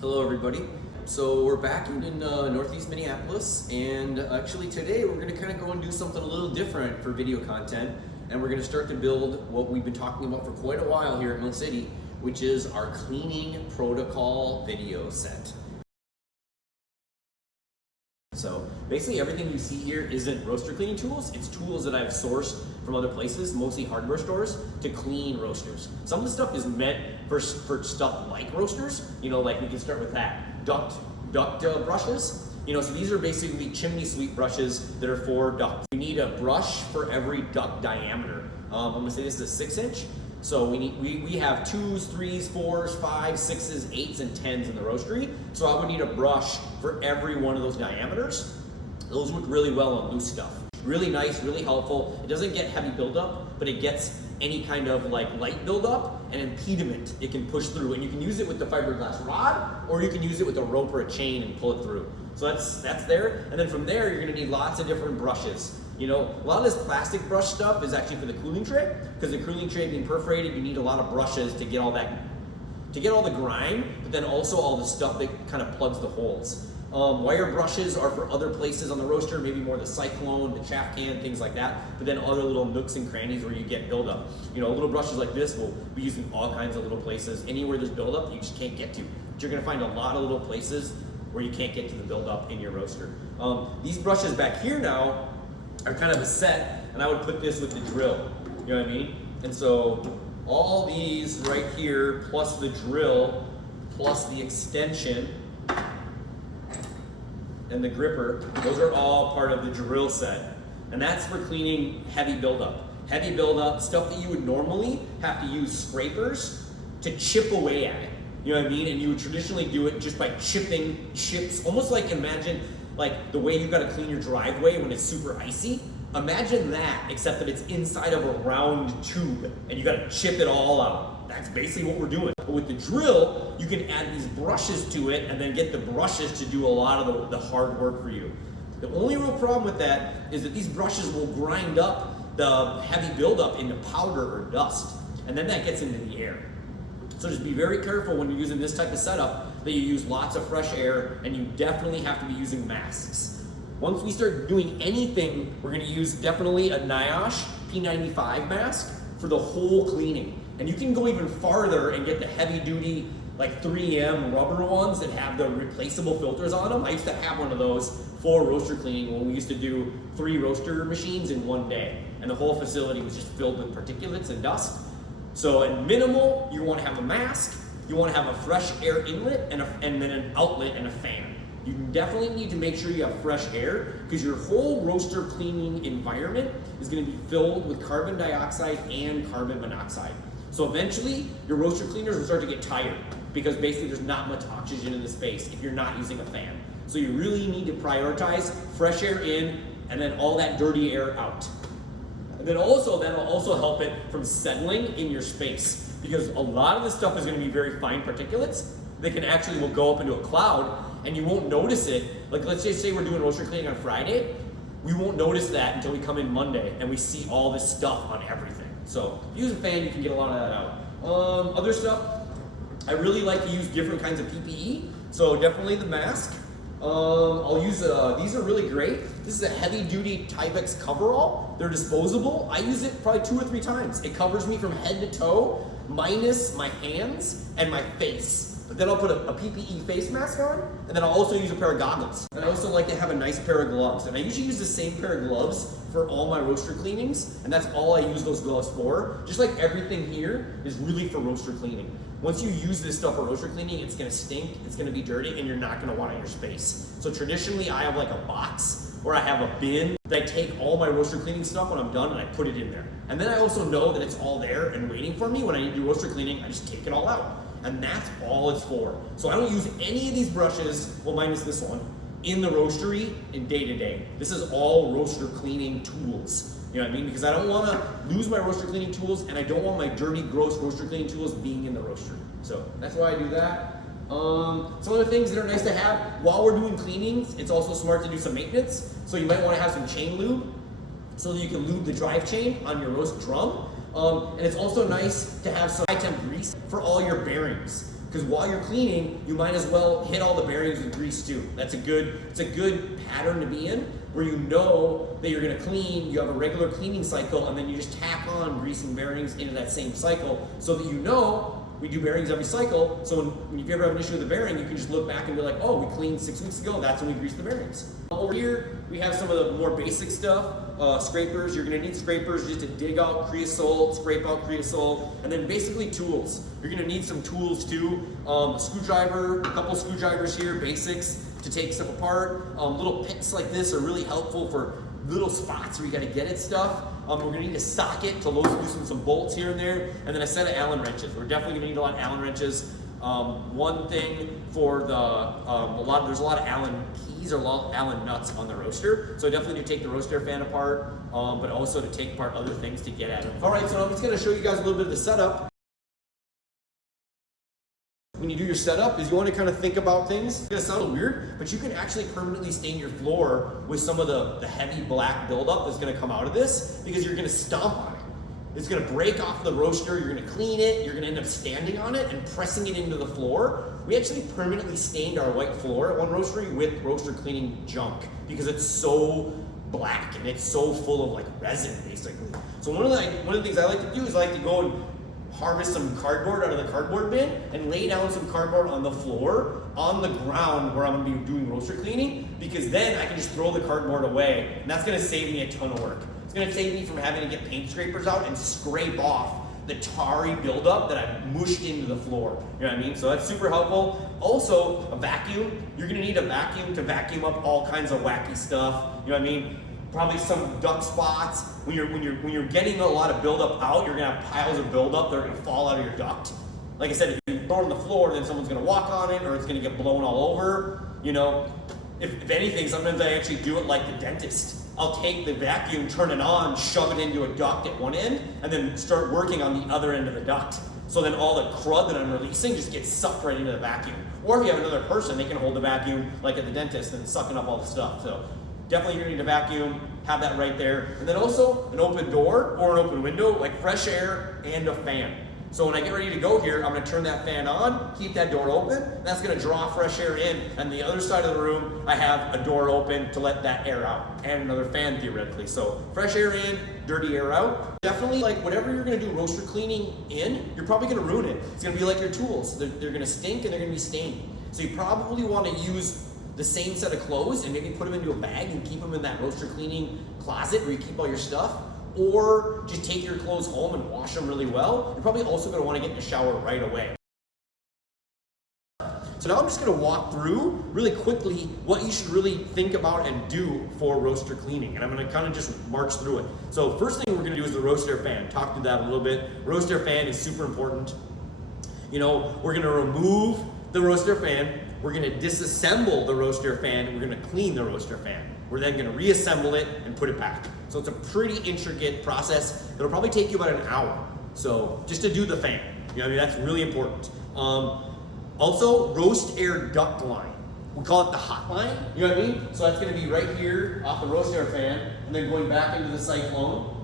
Hello everybody. So we're back in Northeast Minneapolis, and actually today we're going to kind of go and do something a little different for video content, and we're going to start to build what we've been talking about for quite a while here at Mill City, which is our cleaning protocol video set. So basically everything you see here isn't roaster cleaning tools, it's tools that I've sourced from other places, mostly hardware stores, to clean roasters. Some of the stuff is meant for stuff like roasters, like we can start with that. Duct brushes, so these are basically chimney sweep brushes that are for duct. You need a brush for every duct diameter. I'm gonna say this is a 6-inch. So we have 2s, 3s, 4s, 5s, 6s, 8s, and 10s in the roastery. So I would need a brush for every one of those diameters. Those work really well on loose stuff. Really nice, really helpful. It doesn't get heavy buildup, but it gets any kind of light buildup and impediment it can push through. And you can use it with the fiberglass rod, or you can use it with a rope or a chain and pull it through. So that's there. And then from there, you're gonna need lots of different brushes. A lot of this plastic brush stuff is actually for the cooling tray, because the cooling tray being perforated, you need a lot of brushes to get all the grime, but then also all the stuff that kind of plugs the holes. Wire brushes are for other places on the roaster, maybe more the cyclone, the chaff can, things like that, but then other little nooks and crannies where you get buildup. Little brushes like this will be used in all kinds of little places. Anywhere there's buildup, you just can't get to. But you're gonna find a lot of little places where you can't get to the buildup in your roaster. These brushes back here now are kind of a set, and I would put this with the drill, you know what I mean? And so all these right here, plus the drill, plus the extension, and the gripper, those are all part of the drill set. And that's for cleaning heavy buildup. Heavy buildup, stuff that you would normally have to use scrapers to chip away at it, you know what I mean? And you would traditionally do it just by chipping chips, almost like imagine the way you gotta clean your driveway when it's super icy. Imagine that, except that it's inside of a round tube and you gotta chip it all out. That's basically what we're doing. But with the drill, you can add these brushes to it and then get the brushes to do a lot of the hard work for you. The only real problem with that is that these brushes will grind up the heavy buildup into powder or dust, and then that gets into the air. So just be very careful when you're using this type of setup that you use lots of fresh air, and you definitely have to be using masks. Once we start doing anything, we're gonna use definitely a NIOSH P95 mask for the whole cleaning. And you can go even farther and get the heavy duty 3M rubber ones that have the replaceable filters on them. I used to have one of those for roaster cleaning when we used to do 3 roaster machines in one day. And the whole facility was just filled with particulates and dust. So at minimal, you want to have a mask, you want to have a fresh air inlet, and then an outlet and a fan. You definitely need to make sure you have fresh air, because your whole roaster cleaning environment is going to be filled with carbon dioxide and carbon monoxide. So eventually, your roaster cleaners will start to get tired, because basically there's not much oxygen in the space if you're not using a fan. So you really need to prioritize fresh air in, and then all that dirty air out. And then also, that'll also help it from settling in your space, because a lot of this stuff is going to be very fine particulates that will go up into a cloud, and you won't notice it. Let's just say we're doing roaster cleaning on Friday, we won't notice that until we come in Monday and we see all this stuff on everything. So if you use a fan, you can get a lot of that out. Other stuff, I really like to use different kinds of PPE, so definitely the mask. I'll use, these are really great. This is a heavy duty Tyvek coverall. They're disposable. I use it probably 2 or 3 times. It covers me from head to toe, minus my hands and my face. But then I'll put a PPE face mask on, and then I'll also use a pair of goggles. And I also like to have a nice pair of gloves. And I usually use the same pair of gloves for all my roaster cleanings, and that's all I use those gloves for. Just like everything here is really for roaster cleaning. Once you use this stuff for roaster cleaning, it's gonna stink, it's gonna be dirty, and you're not gonna want it in your space. So traditionally, I have a box, or I have a bin that I take all my roaster cleaning stuff when I'm done and I put it in there. And then I also know that it's all there and waiting for me. When I need to do roaster cleaning, I just take it all out. And that's all it's for. So I don't use any of these brushes, well minus this one, in the roastery in day to day. This is all roaster cleaning tools. You know what I mean? Because I don't want to lose my roaster cleaning tools, and I don't want my dirty, gross roaster cleaning tools being in the roaster. So that's why I do that. Some other things that are nice to have while we're doing cleanings, it's also smart to do some maintenance. So you might want to have some chain lube so that you can lube the drive chain on your roast drum. And it's also nice to have some high temp grease for all your bearings. because while you're cleaning, you might as well hit all the bearings with grease too. It's a good pattern to be in, where you know that you're gonna clean, you have a regular cleaning cycle, and then you just tack on grease and bearings into that same cycle, so that you know we do bearings every cycle, so when if you ever have an issue with the bearing, you can just look back and be like, oh, we cleaned 6 weeks ago, that's when we greased the bearings. Over here, we have some of the more basic stuff, scrapers. You're gonna need scrapers just to dig out creosote, scrape out creosote, and then basically tools. You're gonna need some tools too. A screwdriver, a couple screwdrivers here, basics to take stuff apart. Little picks like this are really helpful for little spots where you gotta get at stuff. We're gonna need a socket to loosen some bolts here and there, and then a set of Allen wrenches. We're definitely gonna need a lot of Allen wrenches. One thing for there's a lot of Allen keys or Allen nuts on the roaster, so I definitely need to take the roaster fan apart, but also to take apart other things to get at it. All right, so I'm just gonna show you guys a little bit of the setup. When you do your setup, is you want to kind of think about things. It's gonna sound a little weird, but you can actually permanently stain your floor with some of the heavy black buildup that's gonna come out of this, because you're gonna stomp on it. It's gonna break off the roaster, you're gonna clean it, you're gonna end up standing on it and pressing it into the floor. We actually permanently stained our white floor at one roastery with roaster cleaning junk, because it's so black and it's so full of like resin basically. So one of the things I like to do is I like to go and harvest some cardboard out of the cardboard bin and lay down some cardboard on the floor, on the ground where I'm gonna be doing roaster cleaning, because then I can just throw the cardboard away, and that's gonna save me a ton of work. It's gonna save me from having to get paint scrapers out and scrape off the tarry buildup that I've mushed into the floor. You know what I mean? So that's super helpful. Also, a vacuum. You're gonna need a vacuum to vacuum up all kinds of wacky stuff. You know what I mean? Probably some duct spots. When you're getting a lot of buildup out, you're gonna have piles of buildup that are gonna fall out of your duct. Like I said, if you throw it on the floor, then someone's gonna walk on it, or it's gonna get blown all over. You know, if anything, sometimes I actually do it like the dentist. I'll take the vacuum, turn it on, shove it into a duct at one end, and then start working on the other end of the duct. So then all the crud that I'm releasing just gets sucked right into the vacuum. Or if you have another person, they can hold the vacuum like at the dentist and sucking up all the stuff. So definitely you're gonna need a vacuum, have that right there. And then also an open door or an open window, like fresh air and a fan. So when I get ready to go here, I'm gonna turn that fan on, keep that door open, and that's gonna draw fresh air in. And the other side of the room, I have a door open to let that air out, and another fan theoretically. So fresh air in, dirty air out. Definitely, like whatever you're gonna do roaster cleaning in, you're probably gonna ruin it. It's gonna be like your tools. They're gonna stink and they're gonna be stained. So you probably wanna use the same set of clothes and maybe put them into a bag and keep them in that roaster cleaning closet where you keep all your stuff. Or just take your clothes home and wash them really well. You're probably also gonna wanna get in the shower right away. So now I'm just gonna walk through really quickly what you should really think about and do for roaster cleaning. And I'm gonna kind of just march through it. So first thing we're gonna do is the roaster fan. Talk through that a little bit. Roaster fan is super important. You know, we're gonna remove the roaster fan. We're gonna disassemble the roaster fan, and we're gonna clean the roaster fan. We're then gonna reassemble it and put it back. So it's a pretty intricate process. It'll probably take you about an hour. So just to do the fan, you know what I mean? That's really important. Also, roast air duct line. We call it the hot line, you know what I mean? So that's gonna be right here off the roast air fan, and then going back into the cyclone.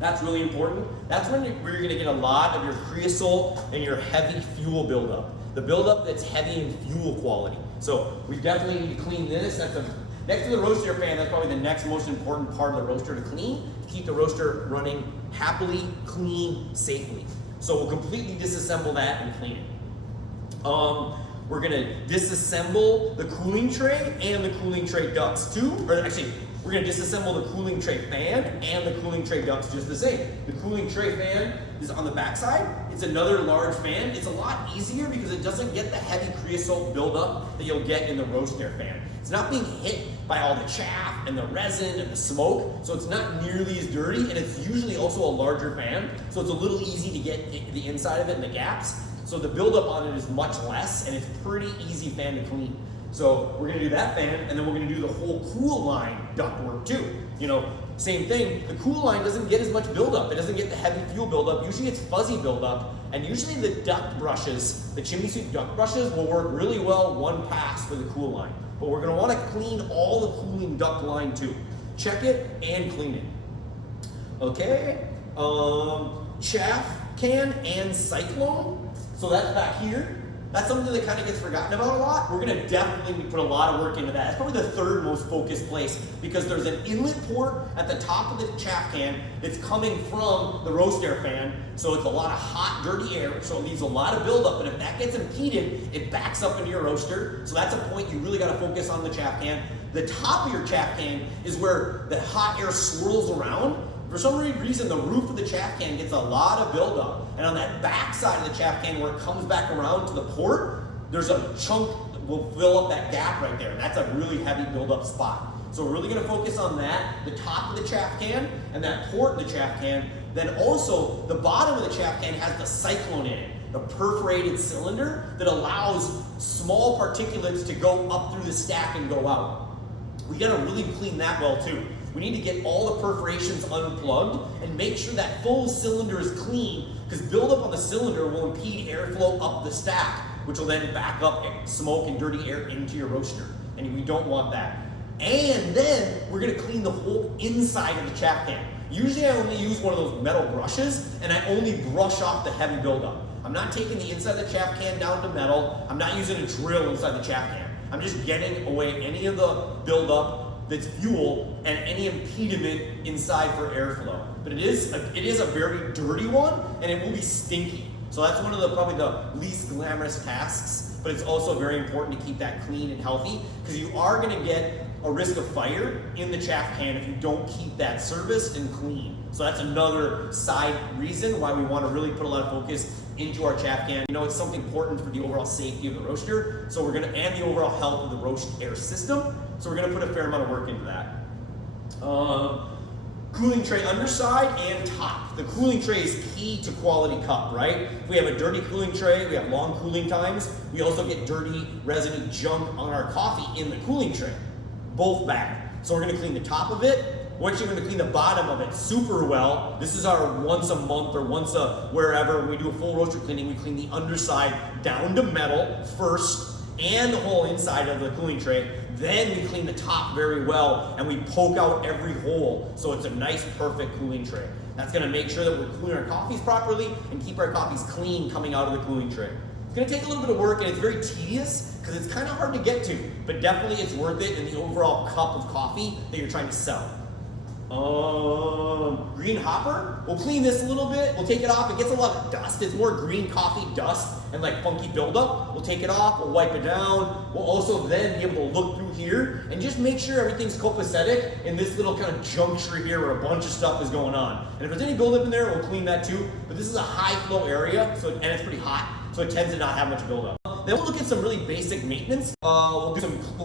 That's really important. That's where you're gonna get a lot of your creosote and your heavy fuel buildup. The buildup that's heavy in fuel quality. So we definitely need to clean this. Next to the roaster fan, that's probably the next most important part of the roaster to clean, to keep the roaster running happily, clean, safely. So we'll completely disassemble that and clean it. We're gonna disassemble the cooling tray and the cooling tray ducts too, or actually, we're gonna disassemble the cooling tray fan and the cooling tray ducts just the same. The cooling tray fan is on the back side. It's another large fan. It's a lot easier because it doesn't get the heavy creosote buildup that you'll get in the roast air fan. It's not being hit by all the chaff and the resin and the smoke, so it's not nearly as dirty, and it's usually also a larger fan, so it's a little easy to get the inside of it and the gaps. So the buildup on it is much less, and it's pretty easy fan to clean. So we're gonna do that fan, and then we're gonna do the whole cool line ductwork too. You know, same thing, the cool line doesn't get as much buildup. It doesn't get the heavy fuel buildup. Usually it's fuzzy buildup, and usually the duct brushes, the chimney sweep duct brushes will work really well one pass for the cool line. But we're gonna wanna clean all the cooling duct line too. Check it and clean it. Okay, chaff can and cyclone. So that's back here. That's something that kind of gets forgotten about a lot. We're gonna definitely put a lot of work into that. It's probably the third most focused place because there's an inlet port at the top of the chaff can that's coming from the roast air fan. So it's a lot of hot, dirty air, so it leaves a lot of buildup, and if that gets impeded, it backs up into your roaster. So that's a point you really gotta focus on the chaff can. The top of your chaff can is where the hot air swirls around. For some reason, the roof of the chaff can gets a lot of buildup. And on that back side of the chaff can where it comes back around to the port, there's a chunk that will fill up that gap right there. And that's a really heavy buildup spot. So we're really gonna focus on that, the top of the chaff can and that port of the chaff can. Then also, the bottom of the chaff can has the cyclone in it, the perforated cylinder that allows small particulates to go up through the stack and go out. We gotta really clean that well too. We need to get all the perforations unplugged and make sure that full cylinder is clean, because buildup on the cylinder will impede airflow up the stack, which will then back up smoke and dirty air into your roaster. And we don't want that. And then we're gonna clean the whole inside of the chaff can. Usually I only use one of those metal brushes and I only brush off the heavy buildup. I'm not taking the inside of the chaff can down to metal. I'm not using a drill inside the chaff can. I'm just getting away any of the buildup that's fuel and any impediment inside for airflow. But it is a very dirty one, and it will be stinky. So that's one of the probably the least glamorous tasks, but it's also very important to keep that clean and healthy, because you are gonna get a risk of fire in the chaff can if you don't keep that serviced and clean. So that's another side reason why we wanna really put a lot of focus into our chaff can. You know, it's something important for the overall safety of the roaster, so we're gonna, and the overall health of the roast air system. So we're gonna put a fair amount of work into that. Cooling tray underside and top. The cooling tray is key to quality cup, right? If we have a dirty cooling tray, we have long cooling times. We also get dirty residue junk on our coffee in the cooling tray. Both bad. So we're gonna clean the top of it. We're actually gonna clean the bottom of it super well. This is our once a month or once a wherever, when we do a full roaster cleaning, we clean the underside down to metal first and the whole inside of the cooling tray. Then we clean the top very well and we poke out every hole so it's a nice, perfect cooling tray. That's gonna make sure that we're cooling our coffees properly and keep our coffees clean coming out of the cooling tray. It's gonna take a little bit of work and it's very tedious because it's kind of hard to get to, but definitely it's worth it in the overall cup of coffee that you're trying to sell. Green hopper, we'll clean this a little bit, we'll take it off. It gets a lot of dust, it's more green coffee dust and like funky buildup. We'll take it off, we'll wipe it down. We'll also then be able to look through here and just make sure everything's copacetic in this little kind of juncture here where a bunch of stuff is going on. And if there's any buildup in there, we'll clean that too. But this is a high flow area, so and it's pretty hot, so it tends to not have much buildup. Then we'll look at some really basic maintenance. We'll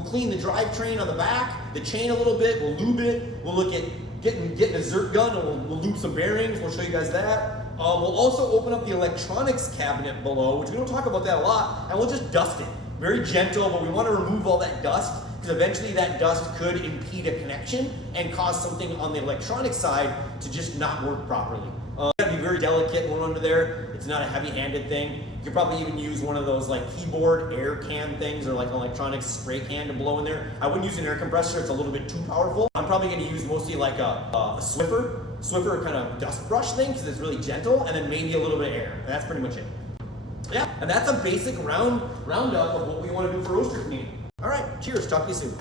clean the drivetrain on the back, the chain a little bit, we'll lube it. We'll look at getting a Zerk gun and we'll lube some bearings. We'll show you guys that. We'll also open up the electronics cabinet below, which we don't talk about that a lot, and we'll just dust it. Very gentle, but we want to remove all that dust because eventually that dust could impede a connection and cause something on the electronic side to just not work properly. Gotta be very delicate one under there. It's not a heavy-handed thing. You could probably even use one of those like keyboard air can things or like an electronic spray can to blow in there. I wouldn't use an air compressor, it's a little bit too powerful. I'm probably gonna use mostly like a Swiffer kind of dust brush thing because it's really gentle, and then maybe a little bit of air. And that's pretty much it. Yeah, and that's a basic roundup of what we want to do for roaster cleaning. All right, cheers, talk to you soon.